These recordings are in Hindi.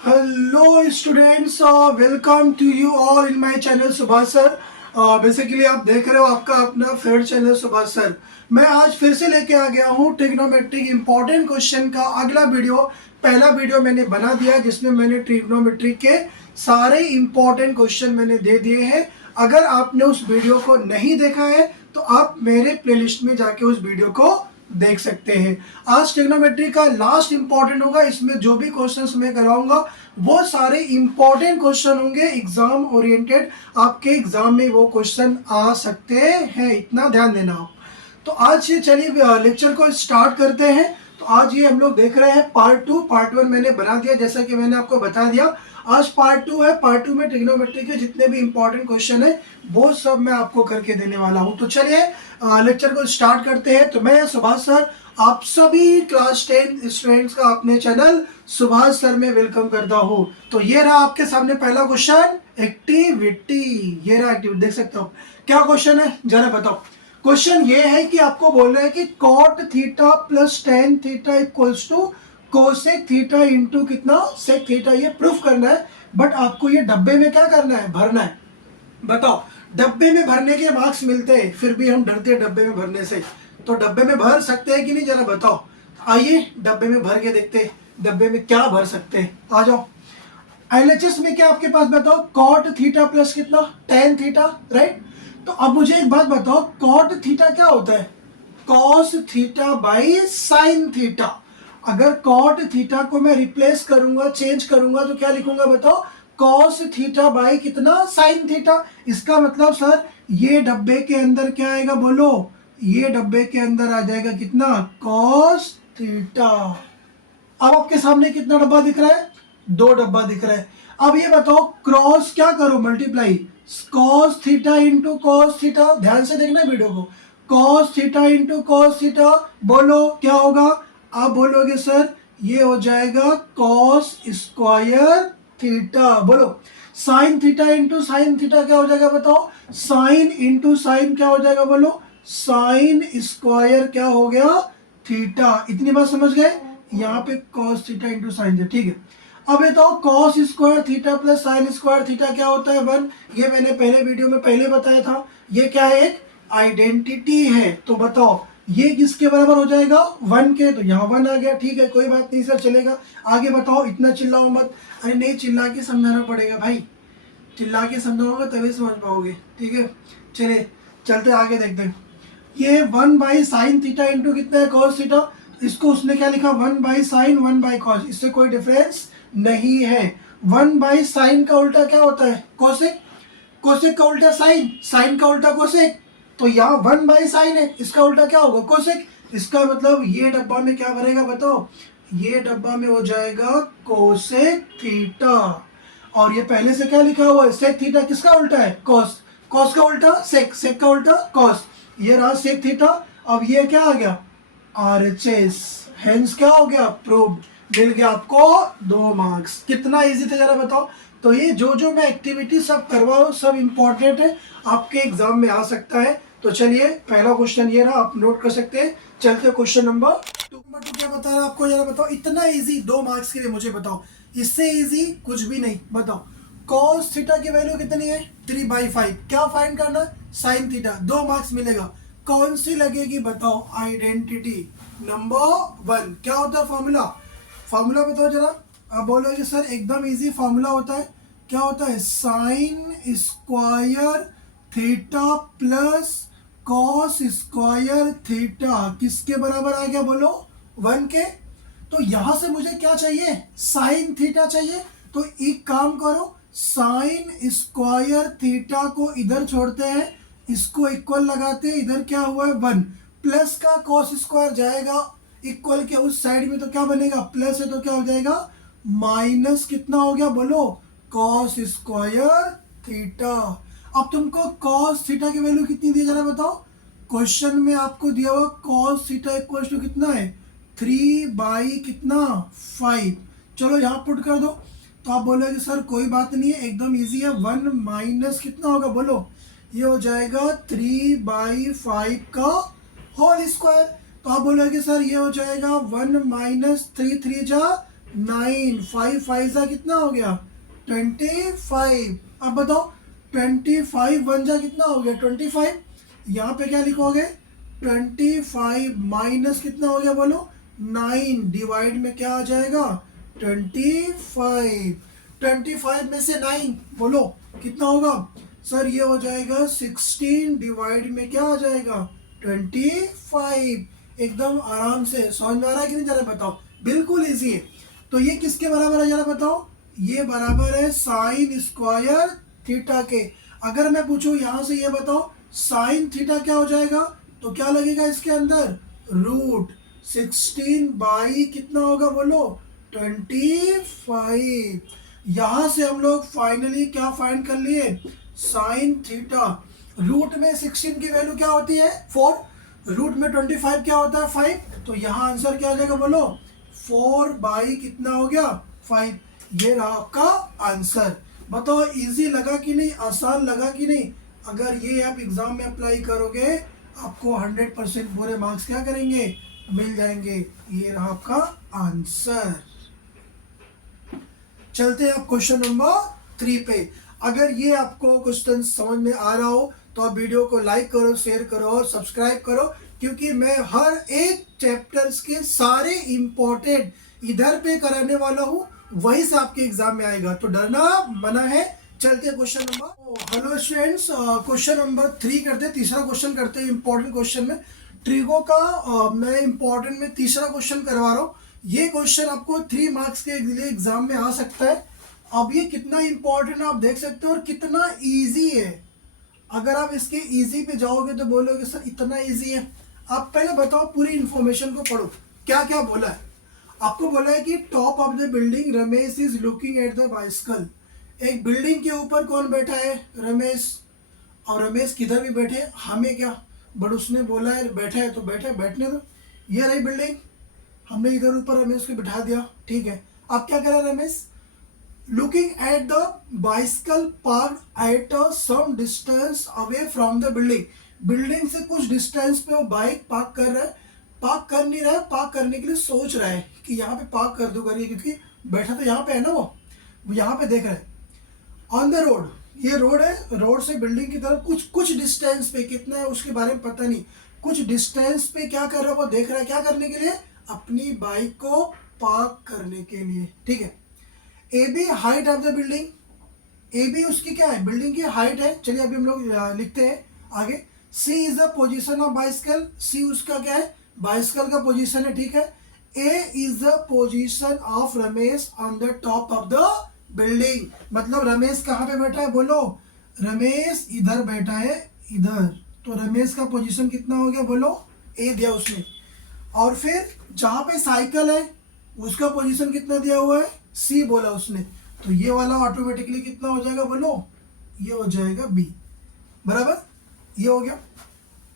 Hello students, welcome to you all in my channel Subhash sir. Basically आप देख रहे हो आपका अपना फेवरेट चैनल सुभाष सर। मैं आज फिर से लेके आ गया हूँ ट्रिग्नोमेट्रिक इंपॉर्टेंट क्वेश्चन का अगला वीडियो। पहला वीडियो मैंने बना दिया जिसमें मैंने ट्रिग्नोमेट्रिक के सारे इंपॉर्टेंट क्वेश्चन मैंने दे दिए हैं। अगर आपने उस वीडियो को नहीं देखा है तो आप मेरे प्लेलिस्ट में जाके उस वीडियो को देख सकते हैं। आज ट्रिग्नोमेट्री का लास्ट इंपॉर्टेंट होगा। इसमें जो भी क्वेश्चंस मैं कराऊंगा वो सारे इंपॉर्टेंट क्वेश्चन होंगे, एग्जाम ओरिएंटेड। आपके एग्जाम में वो क्वेश्चन आ सकते हैं, इतना ध्यान देना आप। तो आज ये चलिए लेक्चर को स्टार्ट करते हैं। तो आज ये हम लोग देख रहे हैं पार्ट 2। पार्ट 1 मैंने बना दिया जैसा कि मैंने आपको बता दिया। आज पार्ट 2 है। पार्ट 2 में ट्रिग्नोमेट्री के जितने भी इंपॉर्टेंट क्वेश्चन है वो सब मैं आपको करके देने वाला हूं। तो चलिए लेक्चर को स्टार्ट करते हैं। तो मैं सुभाष सर आप सभी क्लास 10 स्टूडेंट्स का अपने चैनल सुभाष सर में वेलकम करता हूं। तो ये रहा आपके सामने पहला क्वेश्चन, एक्टिविटी। ये रहा एक्टिविटी, देख सकते हो। क्या क्वेश्चन है जरा बताओ। क्वेश्चन ये है कि आपको बोल रहे हैं कि cot theta plus ten theta equals to cosec theta into कितना सेक थीटा। ये प्रूफ करना है, बट आपको ये डब्बे में क्या करना है, भरना है। बताओ, डब्बे में भरने के मार्क्स मिलते हैं, फिर भी हम डरते हैं डब्बे में भरने से। तो डब्बे में भर सकते हैं कि नहीं जरा बताओ। आइए डब्बे में भर के देखते हैं डब्बे में क्या भर सकते हैं। आ जाओ। एलएचएस में क्या आपके पास बताओ, कॉट थीटा प्लस कितना टेन थीटा, राइट। तो अब मुझे एक बात बताओ, कॉट थीटा क्या होता है, cos theta by sine theta. अगर कॉट थीटा को मैं रिप्लेस करूंगा, चेंज करूंगा, तो क्या लिखूंगा बताओ, कॉस थीटा बाई कितना साइन थीटा। इसका मतलब सर ये डब्बे के अंदर क्या आएगा बोलो, ये डब्बे के अंदर आ जाएगा कितना, कॉस थीटा। अब आपके सामने कितना डब्बा दिख रहा है, दो डब्बा दिख रहा है। अब ये बताओ क्रॉस क्या करो, multiply cos theta into cos theta. ध्यान से देखना वीडियो को। Cos theta into cos theta, बोलो क्या होगा। आप बोलोगे सर ये हो जाएगा कॉस स्क्वायर थीटा। बोलो sine theta into sine theta क्या हो जाएगा बताओ, साइन इंटू साइन क्या हो जाएगा बोलो, साइन स्क्वायर क्या हो गया थीटा। इतनी बात समझ गए। यहाँ पे cos theta into sine theta, ठीक है। अब बताओ cos square theta plus sine square theta क्या होता है, 1। ये मैंने पहले वीडियो में पहले बताया था। ये क्या है, एक आइडेंटिटी है। तो बताओ ये किसके बराबर हो जाएगा, 1 के। तो यहाँ 1 आ गया, ठीक है, कोई बात नहीं सर, चलेगा। आगे बताओ, इतना चिल्लाओ मत। अरे नहीं, चिल्ला के समझाना पड़ेगा भाई, चिल्ला के समझाओगे तभी समझ पाओगे, ठीक है। चलिए चलते आगे देखते हैं। ये 1 बाई साइन थीटा इंटू कितना है, कॉस थीटा। इसको उसने क्या लिखा, 1 बाई साइन 1 बाई कॉस। इससे कोई डिफरेंस नहीं है। 1 बाई साइन का उल्टा क्या होता है, कोसेक। कोसेक का उल्टा साइन, साइन का उल्टा कोसेक। तो यहाँ 1 बाई साइन है, इसका उल्टा क्या होगा, कोसेक। इसका मतलब ये डब्बा में क्या भरेगा बताओ, ये डब्बा में हो जाएगा कोसेक थीटा। और ये पहले से क्या लिखा हुआ है, सेक थीटा। किसका उल्टा है, कॉस। कॉस का उल्टा सेक, सेक का उल्टा कॉस। ये रहा सेक थीटा। अब ये क्या आ गया, आरएचएस। हेंस क्या हो गया, प्रूव। मिल गया आपको 2 मार्क्स। कितना इजी था जरा बताओ। तो ये जो जो मैं एक्टिविटी सब करवाऊँ सब इंपॉर्टेंट है, आपके एग्जाम में आ सकता है। तो चलिए पहला क्वेश्चन ये रहा, आप नोट कर सकते हैं। चलते क्वेश्चन नंबर 2। क्या बता रहा है आपको जरा बताओ। इतना इजी 2 मार्क्स के लिए मुझे बताओ, इससे इजी कुछ भी नहीं। बताओ cos थीटा की वैल्यू कितनी है, 3/5। क्या फाइंड करना, साइन थीटा। 2 मार्क्स मिलेगा। कौन सी लगेगी बताओ, आइडेंटिटी नंबर 1। क्या होता है फॉर्मूला, फॉर्मूला बताओ जरा। आप बोलोगे सर एकदम इजी फॉर्मूला होता है। क्या होता है, sine square theta plus cos square theta किसके बराबर आ गया बोलो, 1 के। तो यहां से मुझे क्या चाहिए, साइन थीटा चाहिए। तो एक काम करो, साइन स्क्वायर थीटा को इधर छोड़ते हैं, इसको इक्वल लगाते हैं। इधर क्या हुआ है 1, प्लस का कॉस स्क्वायर जाएगा इक्वल के उस साइड में, तो क्या बनेगा, प्लस है तो क्या हो जाएगा माइनस। कितना हो गया बोलो, कॉस स्क्वायर थीटा। अब तुमको कॉस थीटा की वैल्यू कितनी दी जरा बताओ। क्वेश्चन में आपको दिया हुआ कॉस थीटा इक्वल टू कितना है, 3/5। चलो यहाँ पुट कर दो। तो आप बोलोगे सर कोई बात नहीं है, एकदम इजी है। 1 माइनस कितना होगा बोलो, ये हो जाएगा 3/5 का होल स्क्वायर। तो आप बोलोगे सर ये हो जाएगा 1 माइनस 3 3 जा 9, 5 5 जा कितना हो गया 25। अब बताओ 25 1 जा कितना हो गया 25। यहाँ पे क्या लिखोगे 25 माइनस कितना हो गया बोलो 9, डिवाइड में क्या आ जाएगा 25। 25 में से 9 बोलो कितना होगा सर, ये हो जाएगा 16, डिवाइड में क्या आ जाएगा 25। एकदम आराम से समझ में आ रहा है कि नहीं जरा बताओ, बिल्कुल इजी है। तो ये किसके बराबर है जरा बताओ, ये बराबर है साइन स्क्वायर थीटा के। अगर मैं पूछूं यहां से ये बताओ साइन थीटा क्या हो जाएगा, तो क्या लगेगा इसके अंदर रूट 16 बाई कितना होगा बोलो 25। यहां से हम लोग फाइनली क्या फाइंड कर लिए, साइन थीटा। रूट में 16 की वैल्यू क्या होती है 4, रूट में 25 क्या होता है 5, तो यहाँ आंसर क्या आ जाएगा बोलो 4 बाई कितना हो गया 5। ये रहा आपका आंसर। बताओ इजी लगा कि नहीं, आसान लगा कि नहीं। अगर ये आप एग्जाम में अप्लाई करोगे आपको 100% पूरे मार्क्स क्या करेंगे मिल जाएंगे। ये रहा आपका आंसर। चलते हैं आप क्वेश्चन नंबर 3 पे। अगर ये आपको क्वेश्चन समझ में आ रहा हो तो आप वीडियो को लाइक करो, शेयर करो और सब्सक्राइब करो, क्योंकि मैं हर एक चैप्टर्स के सारे इंपॉर्टेंट इधर पे कराने वाला हूँ, वही से आपके एग्जाम में आएगा, तो डरना मना है। चलते हैं question number, hello students, question number 3 करते हैं, तीसरा क्वेश्चन करते हैं इंपॉर्टेंट क्वेश्चन में। ट्रिगो का मैं इंपॉर्टेंट में तीसरा क्वेश्चन करवा रहा हूँ। ये क्वेश्चन आपको 3 मार्क्स के लिए एग्जाम में आ सकता है। अब ये कितना इंपॉर्टेंट आप देख सकते हो और कितना इजी है। अगर आप इसके इजी पे जाओगे तो बोलोगे सर इतना इजी है। आप पहले बताओ पूरी इंफॉर्मेशन को पढ़ो, क्या क्या बोला है। आपको बोला है कि top of the building Ramesh is looking at the bicycle. एक बिल्डिंग के ऊपर कौन बैठा है रमेश, और रमेश किधर भी बैठे हमें क्या, बट उसने बोला है बैठा है तो बैठे, बैठने दो। ये रही बिल्डिंग, हमने इधर ऊपर रमेश को बिठा दिया, ठीक है। अब क्या करा Ramesh, looking at the bicycle parked at some distance away from the building। Building से कुछ डिस्टेंस पे वो बाइक पार्क कर रहा है, पार्क कर नहीं रहा है, पार्क करने के लिए सोच रहा है कि यहाँ पे पार्क कर दो करके, क्योंकि बैठा तो यहाँ पे है ना, वो यहाँ पे देख रहा है। ऑन द रोड, ये रोड है, रोड से बिल्डिंग की तरफ कुछ कुछ डिस्टेंस पे, कितना है उसके बारे में पता नहीं, कुछ डिस्टेंस पे क्या कर रहा है वो देख रहा है, क्या करने के लिए अपनी बाइक को पार्क करने के लिए, ठीक है। A B height of the building, A B उसकी क्या है बिल्डिंग की हाइट है। चलिए अभी हम लोग लिखते हैं आगे। C is the position of bicycle, C उसका क्या है बाइसिकल का पोजीशन है, ठीक है। A is the position of Ramesh on the top of the building, मतलब रमेश कहाँ पे बैठा है बोलो, रमेश इधर बैठा है इधर, तो रमेश का पोजीशन कितना हो गया बोलो ए दिया उसने। और फिर जहाँ पे साइकिल है उसका पोजीशन कितना दिया हुआ है सी बोला उसने, तो ये वाला ऑटोमेटिकली कितना हो जाएगा बोलो, ये हो जाएगा बी, बराबर। ये हो गया।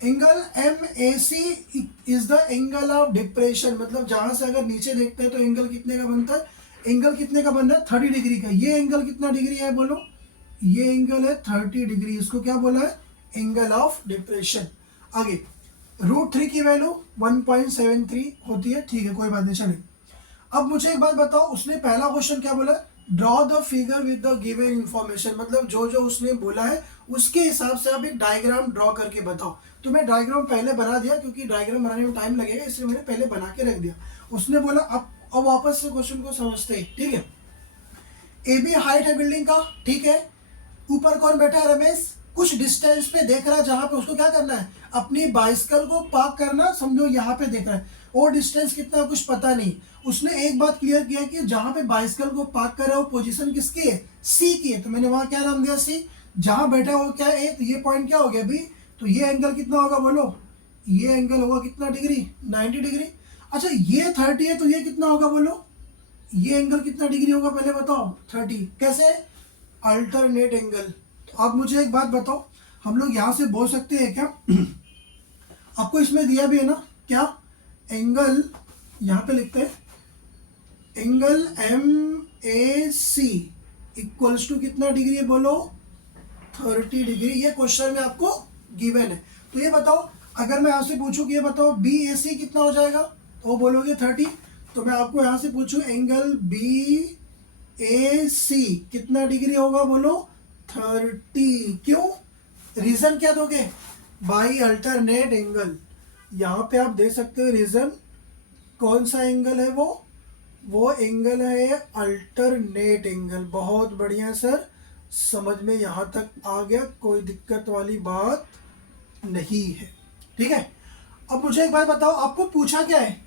Angle M A C is the angle of depression, मतलब जहां से अगर नीचे देखते हैं तो एंगल कितने का बनता है, एंगल कितने का बन रहा है 30 डिग्री का। ये एंगल कितना डिग्री है बोलो, ये एंगल है 30 डिग्री, इसको क्या बोला है एंगल ऑफ डिप्रेशन। आगे √3 की वैल्यू 1.73 होती है, ठीक है कोई बात नहीं चले। अब मुझे एक बात बताओ, उसने पहला क्वेश्चन क्या बोला, draw the figure with the given information, मतलब जो जो उसने बोला है उसके हिसाब से आप एक डायग्राम ड्रॉ करके बताओ। तो मैं डायग्राम पहले बना दिया, क्योंकि डायग्राम बनाने में टाइम लगेगा, इसलिए मैंने पहले बना के रख दिया। उसने बोला अब वापस से क्वेश्चन को समझते हैं, ठीक है। ए बी हाइट है बिल्डिंग का, ठीक है। ऊपर कौन बैठा है रमेश, कुछ डिस्टेंस पे देख रहा है, जहां पे उसको क्या करना है अपनी बाइसिकल को पार्क करना, समझो यहाँ पे देख रहा है, और डिस्टेंस कितना कुछ पता नहीं। उसने एक बात क्लियर किया कि जहां पे बाइसिकल को पार्क कर रहा है वो पोजीशन किसकी है सी की है, तो मैंने वहां क्या नाम दिया सी। जहां बैठा है वो क्या है तो ये पॉइंट क्या हो गया बी, तो ये एंगल कितना होगा बोलो, ये एंगल होगा कितना डिग्री 90 डिग्री। अच्छा ये 30 है तो ये कितना होगा बोलो, ये एंगल कितना डिग्री होगा पहले बताओ 30, कैसे अल्टरनेट एंगल। तो अब मुझे एक बात बताओ, हम लोग यहाँ से बोल सकते हैं क्या आपको इसमें दिया भी है ना क्या, एंगल यहाँ पे लिखते हैं angle M A C equals to कितना डिग्री है बोलो 30 डिग्री, ये क्वेश्चन में आपको गिवन है। तो ये बताओ अगर मैं आपसे पूछूं कि ये बताओ बी ए सी कितना हो जाएगा, तो वो बोलोगे 30, तो मैं आपको यहाँ से पूछूं एंगल बी ए सी कितना डिग्री होगा, बोलो 30। क्यों, रीजन क्या दोगे, बाई अल्टरनेट एंगल। यहाँ पे आप दे सकते हो रीजन, कौन सा एंगल है वो एंगल है अल्टरनेट एंगल। बहुत बढ़िया सर, समझ में यहाँ तक आ गया, कोई दिक्कत वाली बात नहीं है। ठीक है, अब मुझे एक बात बताओ, आपको पूछा क्या है,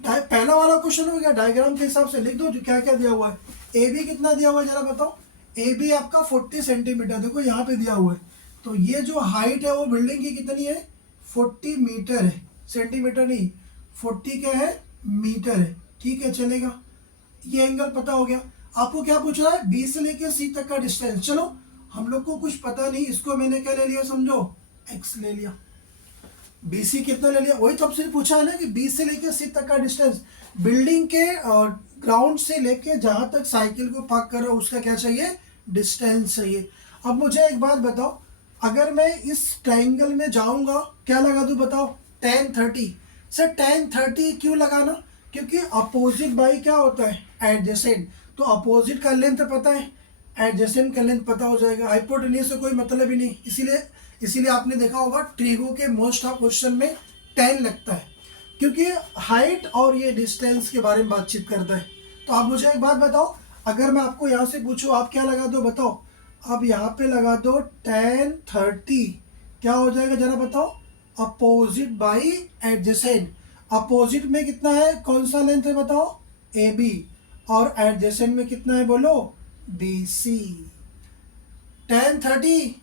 पहला वाला क्वेश्चन हो गया, डायग्राम के हिसाब से लिख दो जो क्या क्या दिया हुआ है। ए बी कितना दिया हुआ है जरा बताओ, ए बी आपका 40 सेंटीमीटर, देखो यहाँ पे दिया हुआ है। तो ये जो हाइट है वो बिल्डिंग की कितनी है, 40 मीटर है, सेंटीमीटर नहीं, 40 क्या है, मीटर है। ठीक है, चलेगा, ये एंगल पता हो गया। आपको क्या पूछ रहा है, बी से लेकर सी तक का डिस्टेंस। चलो, हम लोग को कुछ पता नहीं, इसको मैंने क्या ले लिया, समझो एक्स ले लिया। बीसी कितना ले लिया, वही तो आपसे पूछा है ना कि बी से लेकर सी तक का डिस्टेंस, बिल्डिंग के ग्राउंड से लेके जहां तक साइकिल को पार्क कर रहा हूं उसका क्या चाहिए, डिस्टेंस चाहिए। अब मुझे एक बात बताओ, अगर मैं इस ट्राइंगल में जाऊंगा क्या लगा दूं बताओ, tan 30। सर tan 30 क्यों लगाना, क्योंकि अपोजिट बाई क्या होता है, एडजेसेंट। तो अपोजिट का लेंथ पता है, एडजेसेंट का लेंथ पता हो जाएगा, हाइपोटेन्यूज से कोई मतलब ही नहीं। इसीलिए आपने देखा होगा ट्रिगो के मोस्ट ऑफ क्वेश्चन में 10 लगता है, क्योंकि हाइट और ये डिस्टेंस के बारे में बातचीत करता है। तो आप मुझे एक बात बताओ, अगर मैं आपको यहाँ से पूछूं आप क्या लगा दो बताओ, अब यहाँ पे लगा दो tan 30, क्या हो जाएगा जरा बताओ, अपोजिट बाई एडजेसेंट। अपोजिट में कितना है, कौन सा लेंथ है बताओ, ए बी, और एडजेसेंट में कितना है बोलो, बी सी। tan 30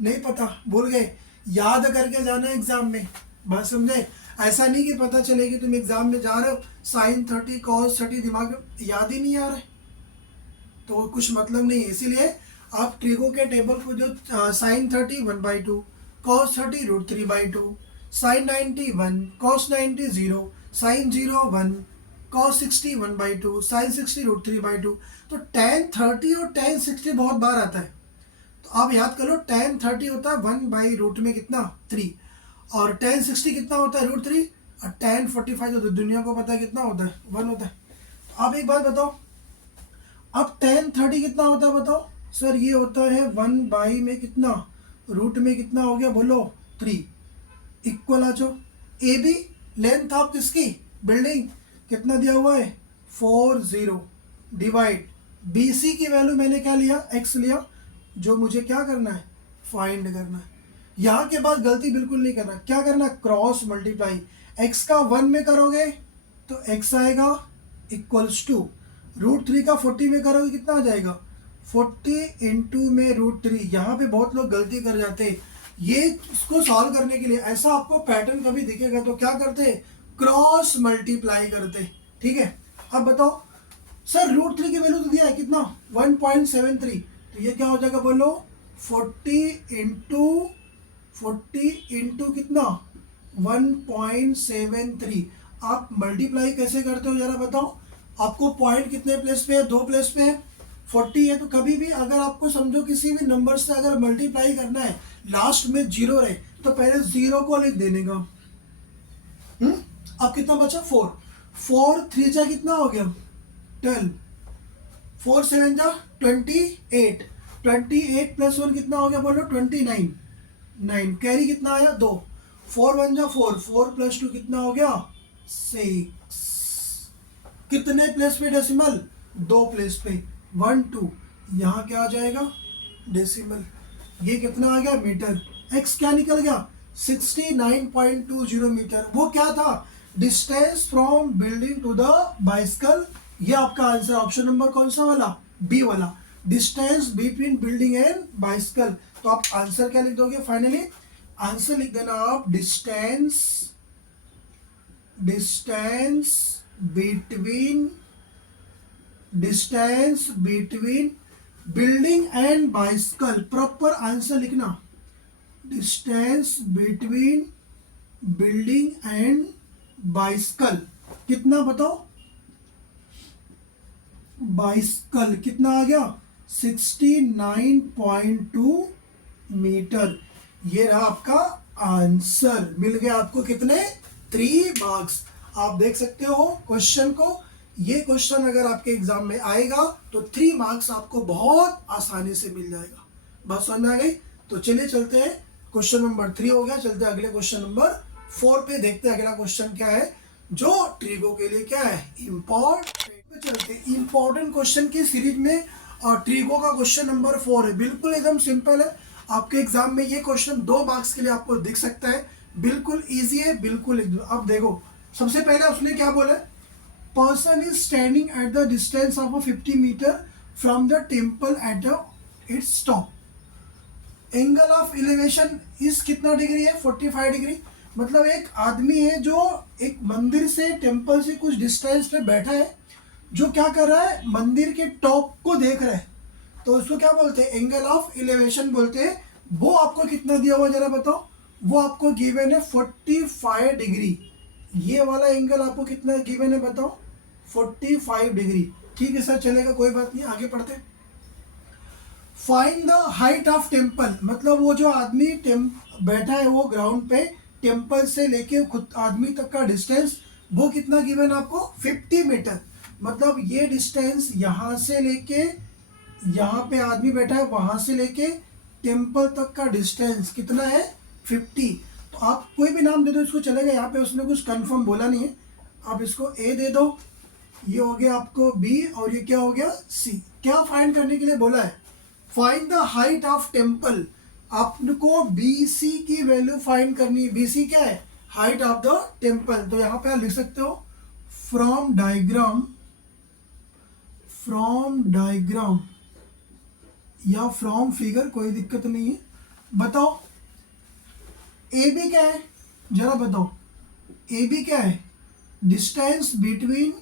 नहीं पता, भूल गए, याद करके जाना एग्जाम में, बात समझे। ऐसा नहीं कि पता चले कि तुम एग्जाम में जा रहे हो sin 30 cos 30 दिमाग में याद ही नहीं आ रहा है, तो कुछ मतलब नहीं है। इसीलिए आप ट्रिगो के टेबल को जो sin 30 1/2, cos 30 √3/2, sin 90 1, cos 90 0, sin 0 1, cos 60 1/2, sin 60 √3/2। तो tan 30 और tan 60 बहुत बार आता है, तो आप याद कर लो tan 30 होता है 1/रूट में कितना 3, और tan 60 कितना होता है √3, और tan 45 तो दुनिया को पता है कितना होता है, 1 होता है। तो आप एक बात बताओ, अब tan 30 कितना होता है बताओ, सर ये होता है 1 में कितना, रूट में कितना हो गया बोलो 3, इक्वल आ जाओ। ए बी लेंथ ऑफ किसकी, बिल्डिंग, कितना दिया हुआ है 40, डिवाइड बी सी की वैल्यू मैंने क्या लिया, एक्स लिया, जो मुझे क्या करना है, फाइंड करना है। यहाँ के बाद गलती बिल्कुल नहीं करना, क्या करना, क्रॉस मल्टीप्लाई। एक्स का 1 में करोगे तो एक्स आएगा इक्वल्स टू √3 का 40 में करोगे कितना आ जाएगा, 40 इंटू में √3। यहाँ पे बहुत लोग गलती कर जाते हैं, ये इसको सॉल्व करने के लिए ऐसा आपको पैटर्न कभी दिखेगा तो क्या करते, क्रॉस मल्टीप्लाई करते। ठीक है, अब बताओ सर √3 की वैल्यू तो दिया है कितना 1.73, तो ये क्या हो जाएगा बोलो 40 इंटू कितना 1.73। आप मल्टीप्लाई कैसे करते हो जरा बताओ, आपको पॉइंट कितने प्लेस पे है, 2 प्लेस पे है, 40 है। तो कभी भी अगर आपको समझो किसी भी नंबर से अगर मल्टीप्लाई करना है लास्ट में 0 रहे तो पहले 0 को लिख देने का। अब कितना बचा 4 3 जा कितना हो गया 12, 4 7 जा 28, 28 प्लस 1 कितना हो गया बोलो 29, 9 कैरी कितना आया 2, 4 1 जा 4, 4 प्लस 2 कितना हो गया 6। कितने प्लेस पे डेसिमल, 2 प्लेस पे 1 2, यहाँ क्या आ जाएगा डेसिमल, ये कितना आ गया मीटर, एक्स क्या निकल गया 69.20 मीटर। वो क्या था, distance from building to the bicycle. ये आपका आंसर ऑप्शन नंबर कौन सा वाला, बी वाला, distance between building and bicycle. तो आप आंसर क्या लिख दोगे, फाइनली आंसर लिख देना आप distance between building and bicycle. Proper answer लिखना, distance between building and bicycle कितना बताओ, बाइसिकल कितना आ गया 69.2 मीटर। ये रहा आपका आंसर, मिल गया आपको कितने 3 मार्क्स। आप देख सकते हो क्वेश्चन को। ये क्वेश्चन अगर आपके एग्जाम में आएगा तो 3 मार्क्स आपको बहुत आसानी से मिल जाएगा। बात समझ में आ गई? तो चलिए चलते हैं, क्वेश्चन नंबर 3 हो गया, चलते हैं अगले क्वेश्चन नंबर 4 पे। देखते हैं अगला क्वेश्चन क्या है जो ट्रिगो के लिए क्या है इम्पोर्टेंट। चलते हैं इम्पोर्टेंट क्वेश्चन की सीरीज में, और ट्रिगो का क्वेश्चन नंबर 4 है। बिल्कुल एकदम सिंपल है, आपके एग्जाम में ये क्वेश्चन 2 मार्क्स के लिए आपको दिख सकता है। बिल्कुल इजी है, बिल्कुल एकदम। अब देखो सबसे पहले उसने क्या बोला, person is standing at the distance of 50 metre from the temple at its top. Angle of elevation is कितना डिग्री है, 45 डिग्री। मतलब एक आदमी है जो एक मंदिर से, टेम्पल से कुछ डिस्टेंस पे बैठा है, जो क्या कर रहा है, मंदिर के टॉप को देख रहा है। तो उसको क्या बोलते हैं, एंगल ऑफ एलिवेशन बोलते हैं। वो आपको कितना दिया हुआ जरा बताओ। वो आपको गिवन है 45 डिग्री। ये वाला एंगल आपको कितना गिवन है बताओ, 45 डिग्री। ठीक है सर, चलेगा, कोई बात नहीं, आगे पढ़ते हैं। Find the height of temple, मतलब वो जो आदमी बैठा है वो ग्राउंड पे, टेम्पल से लेके खुद आदमी तक का डिस्टेंस वो कितना गिवन आपको, 50 मीटर। मतलब ये डिस्टेंस यहाँ से लेके, यहाँ पे आदमी बैठा है, वहां से लेके टेम्पल तक का डिस्टेंस कितना है, 50। तो आप कोई भी नाम दे दो इसको चलेगा, यहाँ पे उसने कुछ कंफर्म बोला नहीं है। आप इसको ए दे दो, ये हो गया आपको बी, और ये क्या हो गया सी। क्या फाइंड करने के लिए बोला है, find the height of temple. आपको बी सी की वैल्यू फाइंड करनी है। बी सी क्या है, हाइट ऑफ द टेम्पल। तो यहाँ पे आप लिख सकते हो फ्रॉम डायग्राम, फ्रॉम डायग्राम या फ्रॉम फिगर, कोई दिक्कत नहीं है। बताओ ए बी क्या है, जरा बताओ ए बी क्या है, distance between,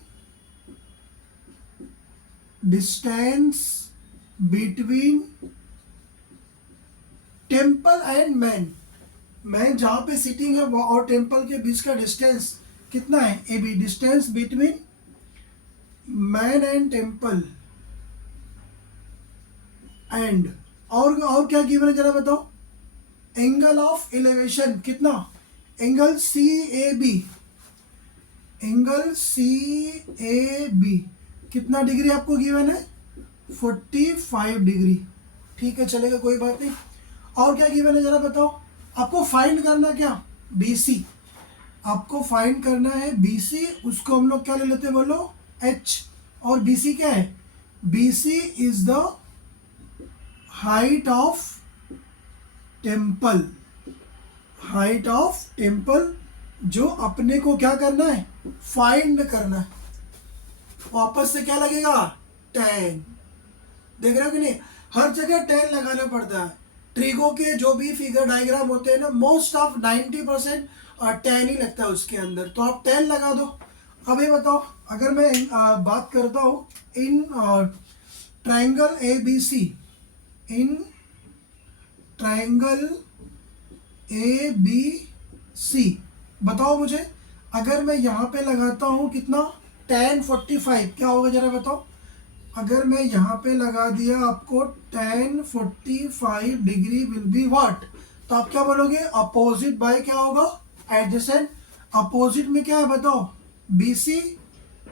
distance between temple and man. Man जहां पे सिटिंग है वो और टेम्पल के बीच का डिस्टेंस कितना है, A B, distance between man and temple and, और क्या गिवन है जरा बताओ, एंगल ऑफ एलिवेशन कितना, angle C A B, angle C A B कितना डिग्री आपको गिवन है, 45 डिग्री। ठीक है, चलेगा, कोई बात नहीं। और क्या गिवन है जरा बताओ। आपको फाइंड करना क्या, बी सी। आपको फाइंड करना है बी सी, उसको हम लोग क्या ले लेते हैं बोलो, एच। और बी सी क्या है, B C is the height of temple, height of temple जो अपने को क्या करना है, फाइंड करना है। वापस से क्या लगेगा, टेन। देख रहे हो कि नहीं, हर जगह टेन लगाना पड़ता है। ट्रिगो के जो भी फिगर डायग्राम होते हैं ना, मोस्ट ऑफ 90% टेन ही लगता है उसके अंदर। तो आप 10 लगा दो। अब ये बताओ, अगर मैं बात करता हूँ in triangle A B C, in triangle A B C, बताओ मुझे, अगर मैं यहाँ पे लगाता हूँ कितना, tan 45, क्या होगा जरा बताओ। अगर मैं यहाँ पे लगा दिया आपको tan 45 degree will be what, तो आप क्या बोलोगे, अपोजिट बाय क्या होगा, एडजेसेंट। अपोजिट में क्या है बताओ, बी सी,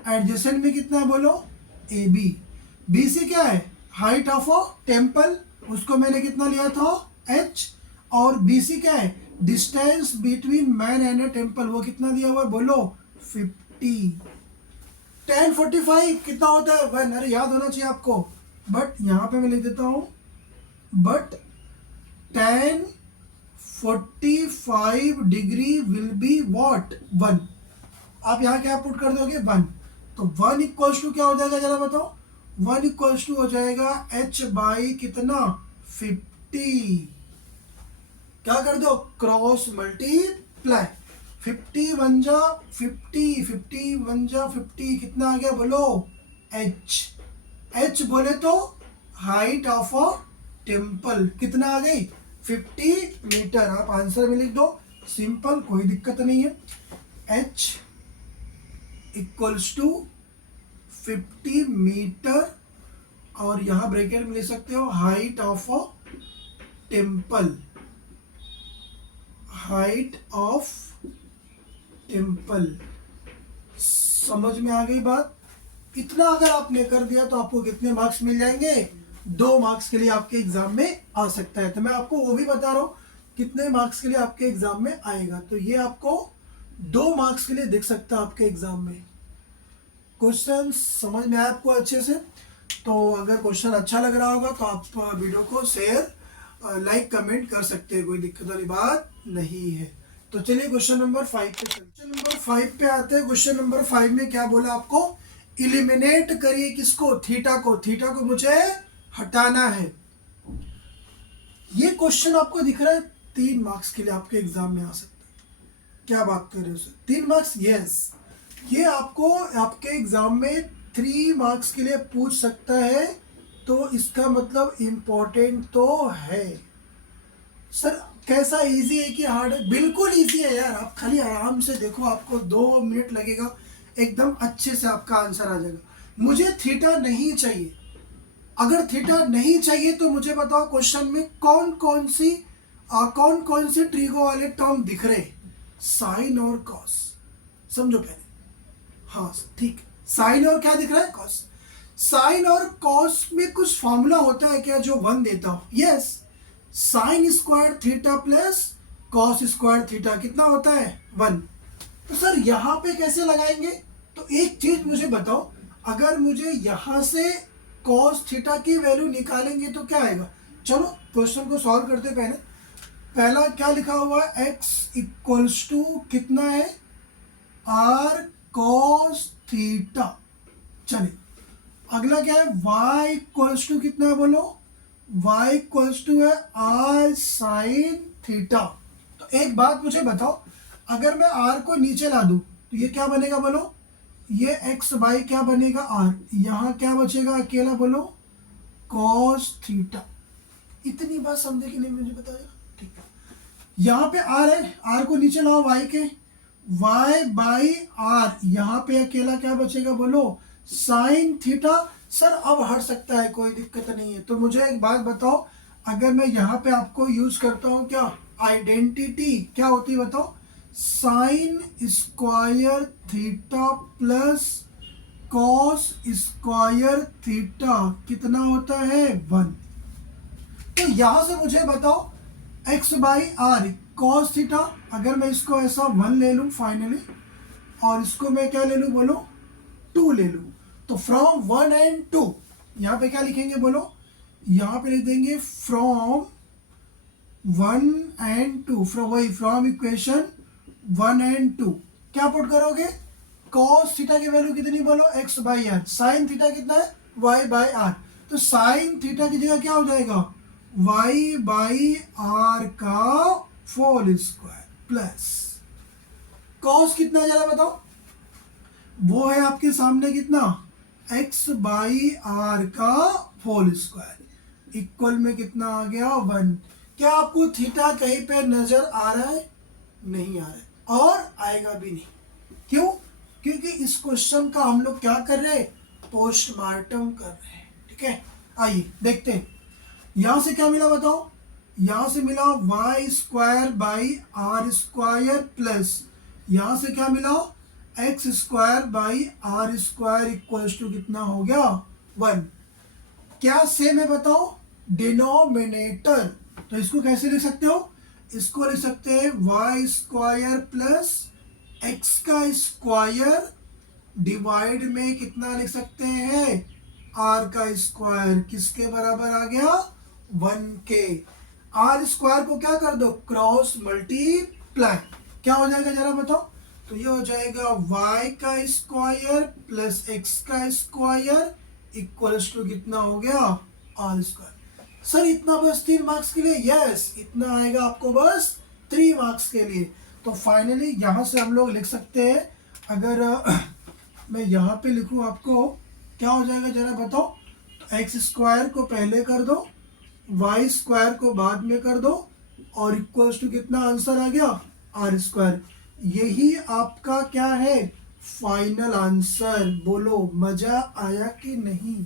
एडजेसेंट में कितना है बोलो, ए बी। बी सी क्या है, हाइट ऑफ अ टेम्पल, उसको मैंने कितना लिया था, एच। और बी सी क्या है, distance between man and a temple, वो कितना दिया हुआ है बोलो, 50। tan 45 कितना होता है 1, अरे याद होना चाहिए आपको। बट यहाँ पे मैं लिख देता हूँ, but tan 45 degree will be what, 1। आप यहाँ क्या पुट कर दोगे, 1। तो 1 इक्वल्स टू क्या हो जाएगा जरा बताओ, 1 इक्वल्स टू हो जाएगा h बाई कितना, 50। क्या कर दो, क्रॉस मल्टीप्लाई, 50 वन जा 50, 50 वन जा 50, कितना आ गया बोलो, h। h बोले तो हाइट ऑफ अ टेम्पल कितना आ गई, 50 मीटर। आप आंसर में लिख दो, सिंपल, कोई दिक्कत नहीं है। h इक्वल्स टू 50 मीटर, और यहाँ ब्रैकेट में लिख सकते हो height of a temple, height of temple. समझ में आ गई बात? इतना अगर आपने कर दिया तो आपको कितने मार्क्स मिल जाएंगे? 2 मार्क्स के लिए आपके एग्जाम में आ सकता है। तो मैं आपको वो भी बता रहा हूँ कितने मार्क्स के लिए आपके एग्जाम में आएगा। तो ये आपको 2 मार्क्स के लिए दिख सकता है आपके एग्जाम में। क्वेश्चन समझ में आया आपको अच्छे से? तो अगर क्वेश्चन अच्छा लग रहा होगा तो आप वीडियो को शेयर लाइक कमेंट कर सकते हैं, कोई दिक्कत वाली बात नहीं है। तो चलिए क्वेश्चन नंबर 5 पे चलते हैं। क्वेश्चन नंबर 5 पे आते हैं। क्वेश्चन नंबर 5 में क्या बोला आपको? इलिमिनेट करिए किसको? थीटा को। थीटा को मुझे हटाना है। ये क्वेश्चन आपको दिख रहा है 3 मार्क्स के लिए आपके एग्जाम में आ सकता है। क्या बात कर रहे हो सर? 3 मार्क्स? यस, ये आपको आपके एग्जाम में 3 मार्क्स के लिए पूछ सकता है। तो इसका मतलब इम्पोर्टेंट तो है। सर कैसा इजी है कि हार्ड है? बिल्कुल इजी है यार, आप खाली आराम से देखो, आपको 2 मिनट लगेगा, एकदम अच्छे से आपका आंसर आ जाएगा। मुझे थीटा नहीं चाहिए। अगर थीटा नहीं चाहिए तो मुझे बताओ क्वेश्चन में कौन कौन सी ट्रिगो वाले टर्म दिख रहे? साइन और कॉस। समझो पहले। हाँ ठीक, साइन और क्या दिख रहा है? कॉस। साइन और कॉस में कुछ फॉर्मूला होता है क्या जो 1 देता हो? Yes, sine square theta plus cos square theta कितना होता है? 1। तो सर यहाँ पे कैसे लगाएंगे? तो एक चीज मुझे बताओ, अगर मुझे यहाँ से कॉस थीटा की वैल्यू निकालेंगे तो क्या आएगा? चलो क्वेश्चन को सॉल्व करते पहले। पहला क्या लिखा हुआ है? x इक्वल्स टू कितना है? r cos theta. चलिए अगला क्या है? y इक्वल्स टू कितना है? बोलो। y इक्वल्स टू है r साइन थीटा। तो एक बात मुझे बताओ, अगर मैं r को नीचे ला दूं तो ये क्या बनेगा? बोलो। ये x बाई क्या बनेगा? r। यहाँ क्या बचेगा अकेला? बोलो cos थीटा। इतनी बात समझे कि नहीं मुझे बताया? ठीक है, यहाँ पे r है, r को नीचे लाओ y के, y बाई r। यहाँ पे अकेला क्या बचेगा? बोलो साइन थीटा। सर अब हट सकता है, कोई दिक्कत नहीं है। तो मुझे एक बात बताओ, अगर मैं यहाँ पे आपको यूज करता हूँ क्या? आइडेंटिटी क्या होती है बताओ? Sine square theta plus cos square theta कितना होता है? 1। तो यहां से मुझे बताओ x by R cos theta, अगर मैं इसको ऐसा 1 ले लूं फाइनली, और इसको मैं क्या ले लूं? बोलो 2 ले लूं। तो फ्रॉम 1 एंड 2 यहाँ पे क्या लिखेंगे? बोलो यहाँ पे लिख देंगे from 1 and 2, from equation 1 and 2 क्या पुट करोगे? कॉस थीटा की वैल्यू कितनी? बोलो x by R. Sine theta कितना है? y by R. तो साइन थीटा की जगह क्या हो जाएगा? y बाई आर का होल स्क्वायर प्लस कॉस कितना जरा बताओ? वो है आपके सामने कितना? x बाई आर का होल स्क्वायर इक्वल में कितना आ गया? 1। क्या आपको थीटा कहीं पे नजर आ रहा है? नहीं आ रहा है, और आएगा भी नहीं। क्यों? क्योंकि इस क्वेश्चन का हम लोग क्या कर रहे हैं? पोस्टमार्टम कर रहे हैं। ठीक है, आइए देखते हैं। यहां से क्या मिला बताओ? यहां से मिला Y square by R square plus यहां से क्या मिला? X square by R square equals to कितना हो गया? 1। क्या सेम है बताओ? डिनोमिनेटर। तो इसको कैसे लिख सकते हो? इसको लिख सकते हैं वाई स्क्वायर प्लस एक्स का स्क्वायर डिवाइड में कितना लिख सकते हैं? आर का स्क्वायर। किसके बराबर आ गया? 1 के। आर स्क्वायर को क्या कर दो? Cross multiply. क्या हो जाएगा जरा बताओ? तो ये हो जाएगा y का स्क्वायर प्लस x का स्क्वायर इक्वल्स टू कितना हो गया? R square. सर इतना बस 3 मार्क्स के लिए? यस, इतना आएगा आपको बस 3 मार्क्स के लिए। तो फाइनली यहाँ से हम लोग लिख सकते हैं, अगर मैं यहाँ पे लिखूँ आपको क्या हो जाएगा जरा बताओ? तो एक्स स्क्वायर को पहले कर दो, वाई स्क्वायर को बाद में कर दो, और इक्वल्स टू कितना आंसर आ गया? R square. यही आपका क्या है? Final answer. बोलो मजा आया कि नहीं?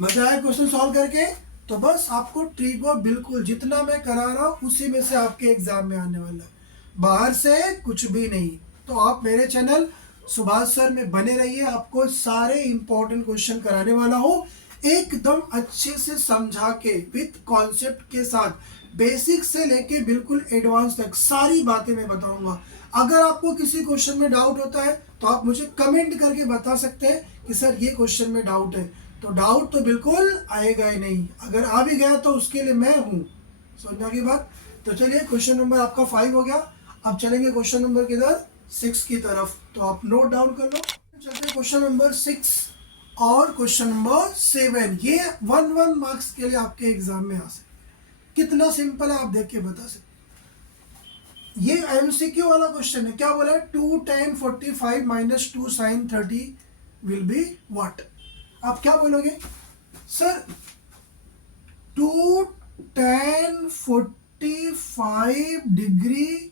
मजा आया क्वेश्चन सॉल्व करके? तो बस आपको ट्रिगो बिल्कुल जितना मैं करा रहा हूँ उसी में से आपके एग्जाम में आने वाला है, बाहर से कुछ भी नहीं। तो आप मेरे चैनल सुभाष सर में बने रहिए, आपको सारे इंपॉर्टेंट क्वेश्चन कराने वाला हूँ एकदम अच्छे से समझा के, विथ कॉन्सेप्ट के साथ, बेसिक से लेके बिल्कुल एडवांस तक सारी बातें मैं बताऊंगा। अगर आपको किसी क्वेश्चन में डाउट होता है तो आप मुझे कमेंट करके बता सकते हैं कि सर ये क्वेश्चन में डाउट है। तो डाउट तो बिल्कुल आएगा ही नहीं, अगर आ भी गया तो उसके लिए मैं हूँ। समझा की बात। तो चलिए, क्वेश्चन नंबर आपका 5 हो गया। अब चलेंगे क्वेश्चन नंबर किधर, 6 की तरफ। तो आप नोट डाउन कर लो। चलते क्वेश्चन नंबर 6 और क्वेश्चन नंबर 7। ये 1 मार्क्स के लिए आपके एग्जाम में आ सकते। कितना सिंपल है आप देख के बता सकते। ये एमसीक्यू वाला क्वेश्चन है। क्या बोला है, 2 tan 45 minus 2 sin 30 will be what. आप क्या बोलोगे, sir 2 tan 45 degree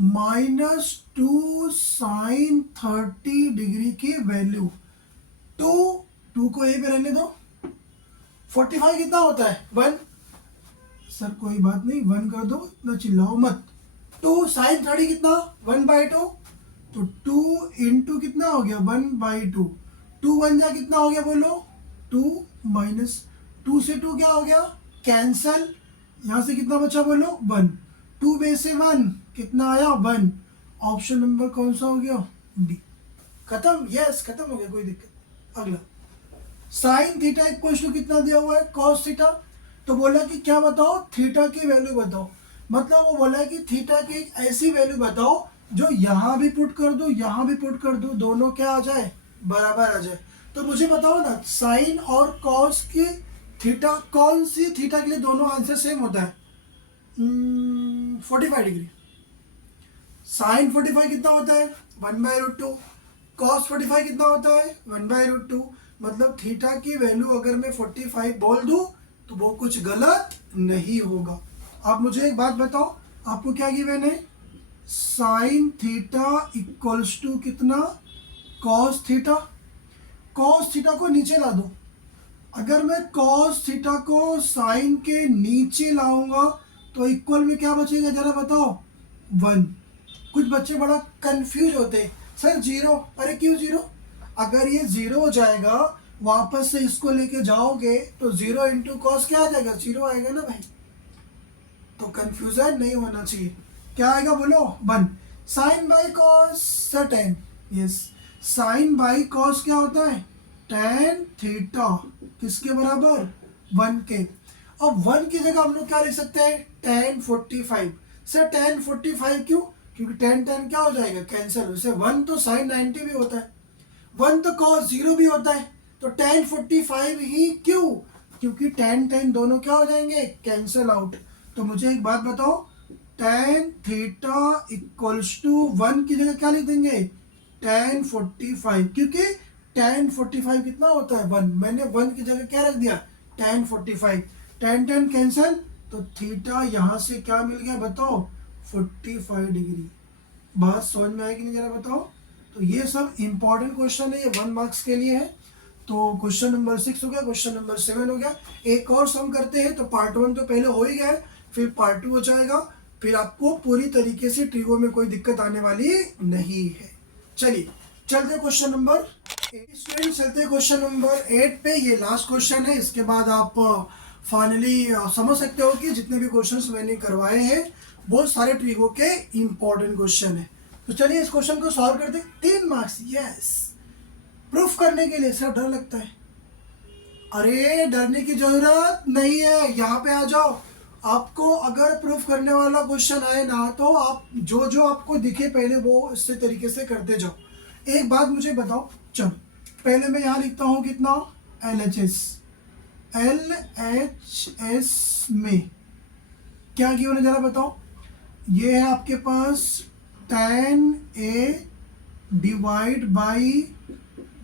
minus 2 sin 30 degree की वैल्यू। टू को ए पे रहने दो। 45 कितना होता है, 1। सर कोई बात नहीं, 1 कर दो, इतना चिल्लाओ मत। 2 sin 30 कितना, 1/2। तो 2 इंटू कितना हो गया, 1/2। 2 1 जा कितना हो गया बोलो, 2 माइनस 2 से 2 क्या हो गया, कैंसल। यहाँ से कितना बचा बोलो, 1। 2 में से 1 कितना आया, 1। ऑप्शन नंबर कौन सा हो गया, बी। खत्म, यस खत्म हो गया, कोई दिक्कत। अगला, साइन थीटा इक्वल टू कितना दिया हुआ है, कॉस थीटा। तो बोला कि क्या बताओ, थीटा की वैल्यू बताओ। मतलब वो बोला कि थीटा की एक ऐसी वैल्यू बताओ जो यहाँ भी पुट कर दो, यहाँ भी पुट कर दो, दोनों क्या आ जाए, बराबर आ जाए। तो मुझे बताओ ना, साइन और कॉस की थीटा, कौन सी थीटा के लिए दोनों आंसर सेम होता है, 45 डिग्री। साइन 45 कितना होता है, 1/√2। कॉस 45 कितना होता है, 1/√2। मतलब थीटा की वैल्यू अगर मैं 45 बोल दूं तो वो कुछ गलत नहीं होगा। आप मुझे एक बात बताओ, आपको क्या गिवन है, साइन थीटा इक्वल्स टू कितना, कॉस थीटा। कॉस थीटा को नीचे ला दो। अगर मैं कॉस थीटा को साइन के नीचे लाऊंगा तो इक्वल में क्या बचेगा, जरा बताओ, 1। कुछ बच्चे बड़ा कंफ्यूज होते हैं, सर 0। अरे क्यों 0, अगर ये 0 हो जाएगा, वापस से इसको लेके जाओगे तो 0 इंटू कॉस क्या आ जाएगा, 0 आएगा ना भाई। तो कंफ्यूजन नहीं होना चाहिए। क्या आएगा बोलो, 1। Sine by cos, sir tan, yes. Sine by cos क्या होता है, tan थीटा, किसके बराबर, 1 के। अब 1 की जगह हम लोग क्या लिख सकते हैं, tan 45। सर tan 45 क्यों, क्योंकि tan tan क्या हो जाएगा, कैंसिल। वैसे 1 तो साइन 90 भी होता है, 1 तो cos 0 भी होता है। तो tan 45 ही क्यों, क्योंकि tan tan दोनों क्या हो जाएंगे, कैंसिल आउट। तो मुझे एक बात बताओ, tan थीटा इक्वल्स टू 1 की जगह क्या लिख देंगे, tan 45, क्योंकि tan 45 कितना होता है, 1। मैंने 1 की जगह क्या रख दिया, tan 45। tan tan कैंसिल, तो थीटा यहाँ से क्या मिल गया बताओ, 45 डिग्री। बात समझ में आएगी नहीं, जरा बताओ। तो ये सब इंपॉर्टेंट क्वेश्चन है, ये 1 मार्क्स के लिए है। तो क्वेश्चन नंबर 6 हो गया, क्वेश्चन नंबर 7 हो गया। एक और सम करते हैं। तो पार्ट 1 तो पहले हो ही गया है, फिर पार्ट 2 हो जाएगा, फिर आपको पूरी तरीके से ट्रिगो में कोई दिक्कत आने वाली नहीं है। चलिए चलते क्वेश्चन नंबर 8। स्टूडेंट चलते क्वेश्चन नंबर 8 पे। ये लास्ट क्वेश्चन है, इसके बाद आप फाइनली समझ सकते हो कि जितने भी क्वेश्चंस मैंने करवाए हैं वो सारे ट्रिगो के इंपॉर्टेंट क्वेश्चन है। तो चलिए इस क्वेश्चन को सॉल्व करते। 3 मार्क्स, यस। प्रूफ करने के लिए सर डर लगता है, अरे डरने की जरूरत नहीं है, यहाँ पे आ जाओ। आपको अगर प्रूफ करने वाला क्वेश्चन आए ना, तो आप जो जो आपको दिखे पहले वो इसी तरीके से करते जाओ। एक बात मुझे बताओ, चलो पहले मैं यहाँ लिखता हूँ कितना, LHS। LHS में क्या गिवन है जरा बताओ। ये है आपके पास tan A divide by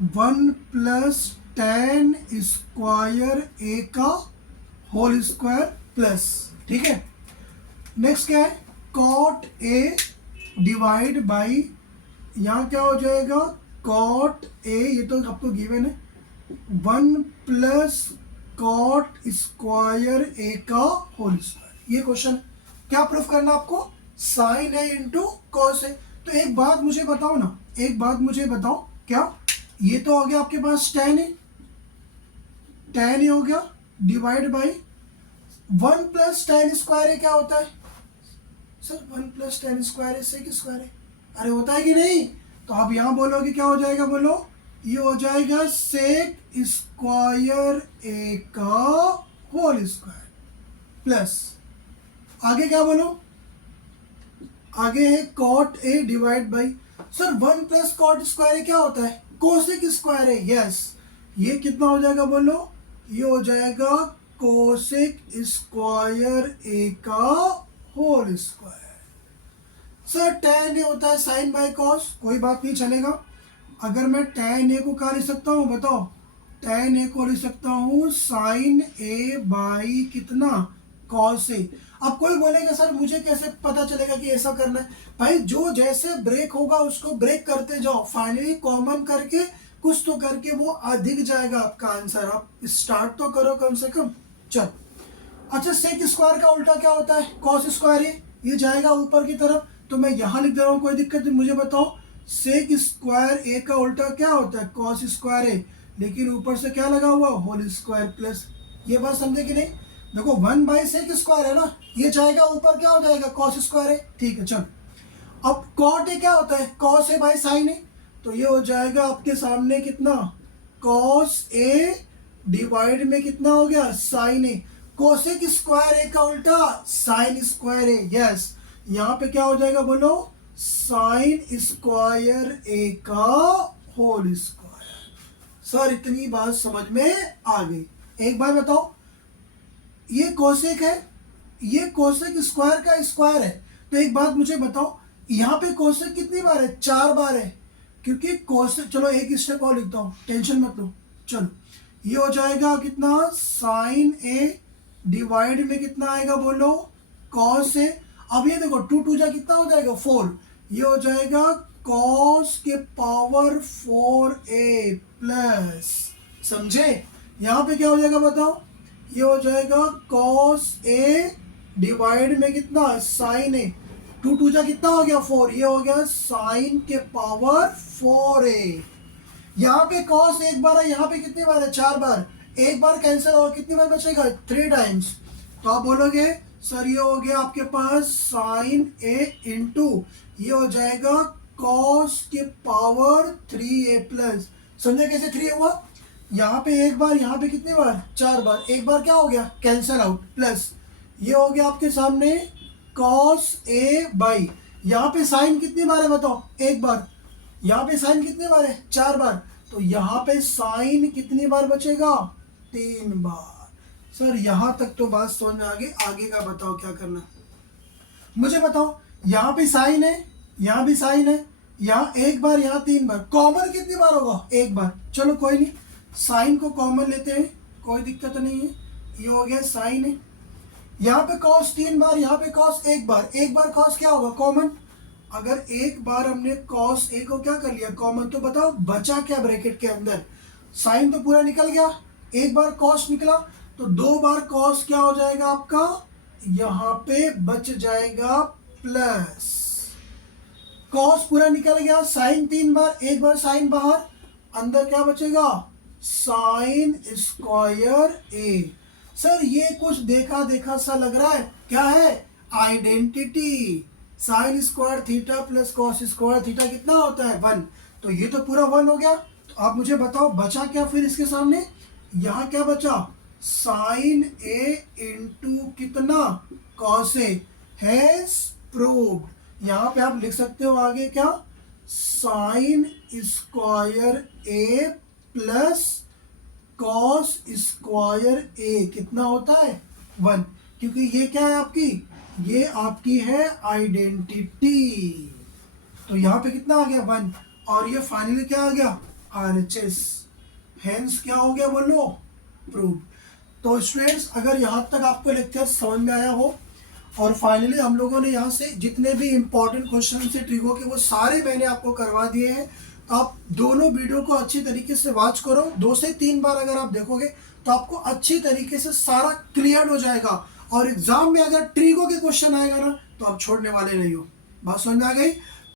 1 plus tan square A का होल स्क्वायर प्लस, ठीक है। नेक्स्ट क्या है, cot A डिवाइड बाई, यहाँ क्या हो जाएगा, cot A, ये तो आपको गिवन है, 1 प्लस cot स्क्वायर A का होल स्क्वायर। ये क्वेश्चन क्या प्रूफ करना आपको, साइन है इंटू कॉस है। तो एक बात मुझे बताओ ना, एक बात मुझे बताओ, क्या ये तो हो गया आपके पास tan है, tan ए हो गया divide by 1 plus tan square है, क्या होता है सर 1 प्लस tan स्क्वायर है सेक स्क्वायर है, अरे होता है कि नहीं? तो आप यहाँ बोलोगे क्या हो जाएगा, बोलो ये हो जाएगा सेक स्क्वायर ए का होल स्क्वायर प्लस आगे क्या बोलो, आगे है cot A divide by, sir 1 plus cot square क्या होता है, कोसेक स्क्वायर है, यस ये कितना हो जाएगा बोलो, ये हो जाएगा कोसेक स्क्वायर ए का होल स्क्वायर। सर tan ए होता है साइन बाय कॉस, कोई बात नहीं चलेगा। अगर मैं tan ए को क्या लिख सकता हूँ बताओ, tan ए को लिख सकता हूँ साइन ए बाई कितना कॉस ए। अब कोई बोलेगा सर मुझे कैसे पता चलेगा कि ऐसा करना है, भाई जो जैसे ब्रेक होगा उसको ब्रेक करते जाओ, फाइनली कॉमन करके कुछ तो करके वो अधिक जाएगा आपका आंसर, आप स्टार्ट तो करो कम से कम। चल अच्छा, सेक स्क्वायर का उल्टा क्या होता है, कॉस स्क्वायर है, ये जाएगा ऊपर की तरफ, तो मैं यहाँ लिख दे रहा हूँ, कोई दिक्कत नहीं। मुझे बताओ सेक स्क्वायर ए का उल्टा क्या होता है, कॉस स्क्वायर ए, लेकिन ऊपर से क्या लगा हुआ, होल स्क्वायर प्लस, ये बात समझे कि नहीं? देखो 1 बाई सेक स्क्वायर है ना, ये जाएगा ऊपर क्या हो जाएगा, कॉस स्क्वायर है, ठीक है। चलो अब कॉट ए क्या होता है, कॉस ए बाई साइन ए, तो ये हो जाएगा आपके सामने कितना, कॉस ए डिवाइड में कितना हो गया, साइन ए। कोसेक स्क्वायर ए का उल्टा साइन स्क्वायर ए, यस यहाँ पे क्या हो जाएगा बोलो, साइन स्क्वायर ए का होल स्क्वायर। सर इतनी बात समझ में आ गई। एक बार बताओ, ये कोसेक है, ये कोसेक स्क्वायर का स्क्वायर है, तो एक बात मुझे बताओ यहाँ पे कोसेक कितनी बार है, 4 बार है, क्योंकि कोसेक, चलो एक स्टेप और लिखता हूँ, टेंशन मत लो। चलो ये हो जाएगा कितना, साइन ए डिवाइड में कितना आएगा बोलो, कॉस ए। अब ये देखो 2 2 जा कितना हो जाएगा, 4, ये हो जाएगा कॉस के पावर 4a प्लस, समझे? यहाँ पे क्या हो जाएगा बताओ, ये हो जाएगा कॉस ए डिवाइड में कितना, साइन ए, 2 2 जा कितना हो गया, 4, ये हो गया साइन के पावर 4a। यहाँ पे कॉस एक बार है, यहाँ पे कितनी बार है, 4 बार, एक बार कैंसिल होगा, कितनी बार बचेगा, 3 टाइम्स। तो आप बोलोगे सर ये हो गया आपके पास साइन ए इंटू, ये हो जाएगा कॉस के पावर 3a प्लस, समझे कैसे 3 हुआ, यहाँ पे एक बार, यहाँ पे कितनी बार, 4 बार, एक बार क्या हो गया, कैंसिल आउट, प्लस ये हो गया आपके सामने कॉस ए बाई, यहाँ पे साइन कितनी बार है बताओ, एक बार, यहाँ पे साइन कितनी बार है, 4 बार, तो यहाँ पे साइन कितनी बार बचेगा, 3 बार। सर यहाँ तक तो बात समझ में आ गई, आगे का बताओ क्या करना, मुझे बताओ। यहाँ पे साइन है, यहाँ भी साइन है, यहाँ एक बार, यहाँ 3 बार, कॉमन कितनी बार होगा, एक बार, चलो कोई नहीं, साइन को कॉमन लेते हैं, कोई दिक्कत नहीं है, ये हो गया साइन है। यहाँ पे कॉस 3 बार, यहाँ पे कॉस एक बार कॉस क्या होगा, कॉमन। अगर एक बार हमने कॉस ए को क्या कर लिया, कॉमन, तो बताओ बचा क्या ब्रैकेट के अंदर, साइन तो पूरा निकल गया, एक बार कॉस निकला, तो 2 बार कॉस क्या हो जाएगा आपका, यहाँ पे बच जाएगा प्लस, कॉस पूरा निकल गया, साइन 3 बार, एक बार साइन बाहर, अंदर क्या बचेगा, साइन स्क्वायर ए। सर ये कुछ देखा देखा सा लग रहा है, क्या है, identity, sine square theta plus cos square theta कितना होता है, 1, तो ये तो पूरा 1 हो गया। तो आप मुझे बताओ बचा क्या फिर इसके सामने, यहाँ क्या बचा, साइन ए इंटू कितना, कॉस ए, हैज प्रूव्ड। यहाँ पे आप लिख सकते हो आगे क्या, साइन स्क्वायर ए प्लस कॉस स्क्वायर ए कितना होता है, 1, क्योंकि ये क्या है आपकी, ये आपकी है आइडेंटिटी, तो यहाँ पे कितना आ गया, 1, और ये फाइनली क्या आ गया, RHS, हेंस क्या हो गया बोलो, प्रूव। तो स्टूडेंट्स अगर यहाँ तक आपको लेक्चर समझ में आया हो, और फाइनली हम लोगों ने यहाँ से जितने भी इंपॉर्टेंट क्वेश्चन थे ट्रिगो के वो सारे मैंने आपको करवा दिए हैं। तो आप दोनों वीडियो को अच्छी तरीके से वॉच करो, 2 से 3 बार अगर आप देखोगे तो आपको अच्छी तरीके से सारा क्लियर हो जाएगा, और एग्जाम में अगर ट्रिगो के क्वेश्चन आएगा ना तो आप छोड़ने वाले नहीं हो। बात समझ में आ गई।